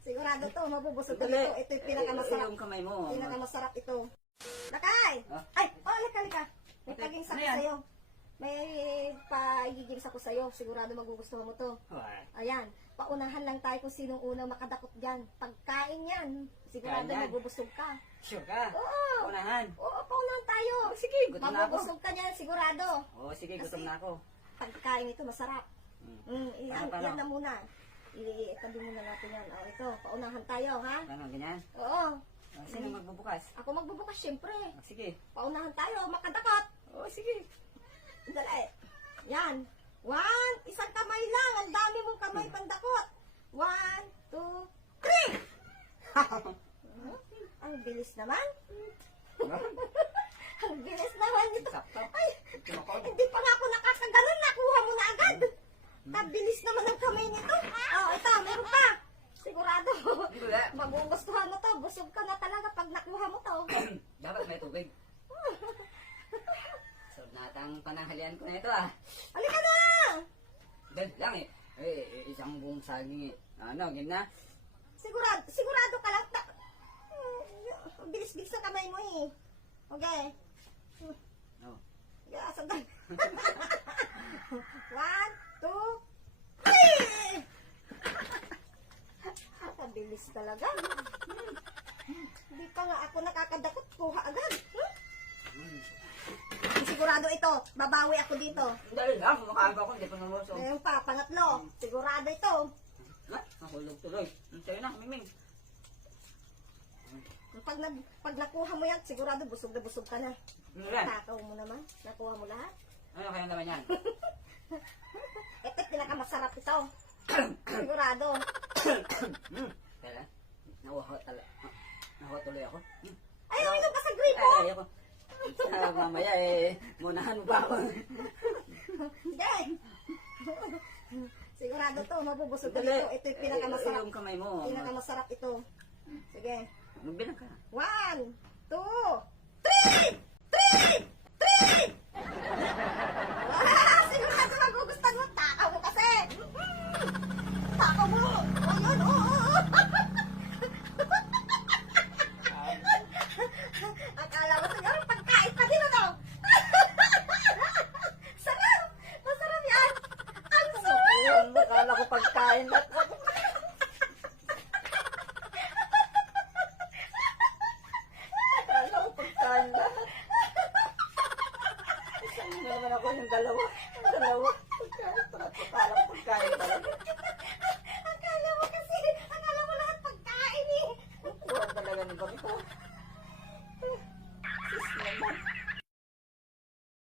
Sigurado to, mabubusog ka dito. Ito yung pinakamasarap. Yung kamay mo. Pinakamasarap ito. Lakay! Ay! Oh, halika. May pagingsa ko sa'yo. May paigigingsa ko sa'yo. Sigurado magugustuhan mo to. Ayan. Paunahan lang tayo kung sinong unang makadakot dyan. Pagkain yan. Sigurado Kain yan. magubusog ka. Sure ka? Oo. Unahan. Oo, paunahan tayo. Sige, gutom na ako. Mabubusog ka niyan, sigurado. Oo, sige, gutom Kasi- na ako. Pagkain ito, masarap. Yan Paano? na muna. Itabi muna natin yan. O, ito, paunahan tayo, ha? Ano, ganyan? Oo. Sino magbubukas? Ako magbubukas, syempre. Sige. Paunahan tayo, makadakot. Oo, sige. Dali. Yan. 1, isang kamay lang. Ang dami mong kamay pandakot. 1, 2, 3. Ang bilis naman. Ang bilis naman nito. Sakto. Ay, hindi pa nga ako nakakaganon. Nakuha mo na agad. Kabilis naman ang kamay nito. Oh, ito, meron pa. Sigurado. Magugustuhan mo to. Busog ka na talaga pag nakuha mo to. Dapat may tubig. So, natang pananghalian ko na ito ah. Halika na! Dahil lang eh. Isang buong saging eh. Ano, gina? Sigurado ka lang. Bilis-bilis ang kamay mo eh. Okay. No. Yeah, sandali. 1, 2, 3! Kabilis talaga. Hindi pa nga ako nakakadakot. Kuha agad. Sigurado ito. Babawi ako dito. Dahil lang, kumakain ko, hindi pa naluso. Ngayon pa, pangatlo. Sigurado ito. Nahulog tuloy. Sa'yo na, Miming. Pag nakuha mo yan, sigurado busog na busog ka na. Ano yan? Takaw mo naman. Nakuha mo lahat. Ano kaya naman yan? Ito pinakamasarap ito. Sigurado. Kaya, nakuha tuloy ako. Ay, uminom ka sa gripo. Ay, ayoko. Mamaya eh, munahan mo ba ako? Hindi. Sigurado to, mabubusog ka dito. Ito yung pinakamasarap. Yung kamay mo. Pinakamasarap ito. Sige. Magbilang ka. 1, 2, 3! 3! 3! Sigurado magugustuhan mo. Takaw mo kasi. Takaw mo. O yun, oo. Akala mo siguro pagkain pa din ano? Sarap! Masarap yan! Ang sarap! Akala ko pagkain na. Akala ko pagkain na. Isang mo naman ako yung dalawa. Yung dalawa. Pagkain pa. Akala ko pagkain pa lang. Akala mo kasi, akala mo lahat pagkain eh. Huwag talaga ni Bangko.